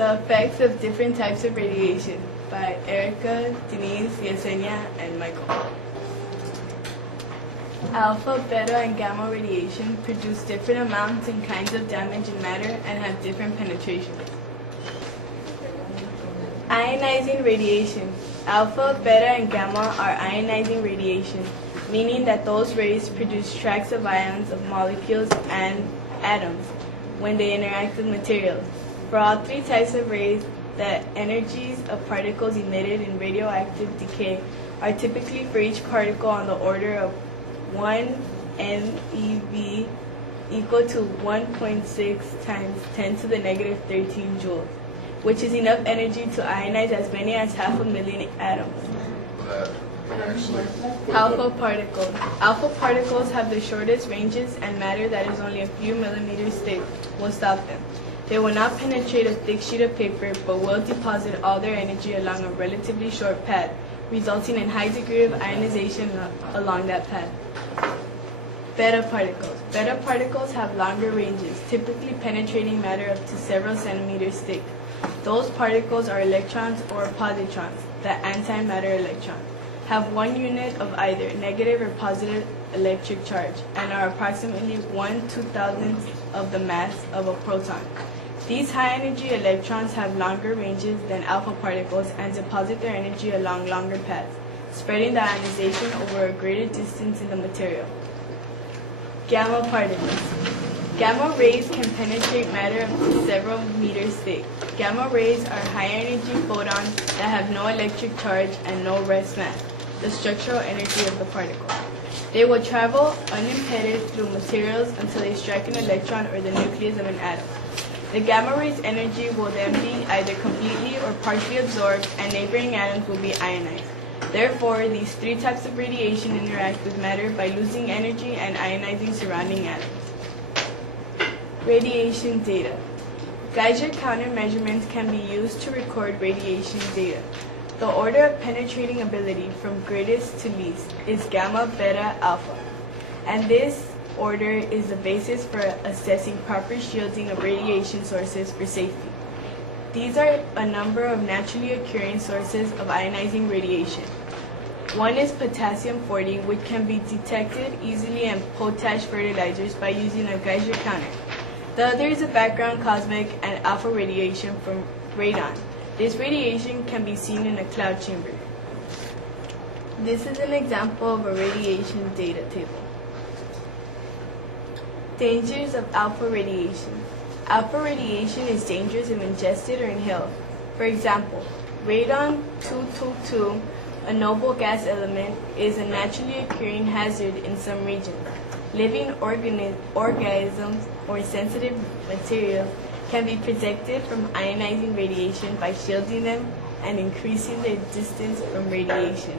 The Effects of Different Types of Radiation by Erica, Denise, Yesenia, and Michael. Alpha, beta, and gamma radiation produce different amounts and kinds of damage in matter and have different penetrations. Ionizing radiation. Alpha, beta, and gamma are ionizing radiation, meaning that those rays produce tracks of ions of molecules and atoms when they interact with materials. For all three types of rays, the energies of particles emitted in radioactive decay are typically for each particle on the order of 1 MeV equal to 1.6 times 10 to the negative 13 joules, which is enough energy to ionize as many as 500,000 atoms. Alpha particles. Alpha particles have the shortest ranges, and matter that is only a few millimeters thick will stop them. They will not penetrate a thick sheet of paper, but will deposit all their energy along a relatively short path, resulting in high degree of ionization along that path. Beta particles. Beta particles have longer ranges, typically penetrating matter up to several centimeters thick. Those particles are electrons or positrons, the antimatter electrons, have one unit of either negative or positive electric charge, and are approximately 1/2000th of the mass of a proton. These high-energy electrons have longer ranges than alpha particles and deposit their energy along longer paths, spreading the ionization over a greater distance in the material. Gamma particles. Gamma rays can penetrate matter up to several meters thick. Gamma rays are high-energy photons that have no electric charge and no rest mass, the structural energy of the particle. They will travel unimpeded through materials until they strike an electron or the nucleus of an atom. The gamma ray's energy will then be either completely or partially absorbed, and neighboring atoms will be ionized. Therefore, these three types of radiation interact with matter by losing energy and ionizing surrounding atoms. Radiation data. Geiger counter measurements can be used to record radiation data. The order of penetrating ability from greatest to least is gamma, beta, alpha, and this order is the basis for assessing proper shielding of radiation sources for safety. These are a number of naturally occurring sources of ionizing radiation. One is potassium-40, which can be detected easily in potash fertilizers by using a Geiger counter. The other is a background cosmic and alpha radiation from radon. This radiation can be seen in a cloud chamber. This is an example of a radiation data table. Dangers of alpha radiation. Alpha radiation is dangerous if ingested or inhaled. For example, radon-222, a noble gas element, is a naturally occurring hazard in some regions. Living organisms or sensitive materials can be protected from ionizing radiation by shielding them and increasing their distance from radiation.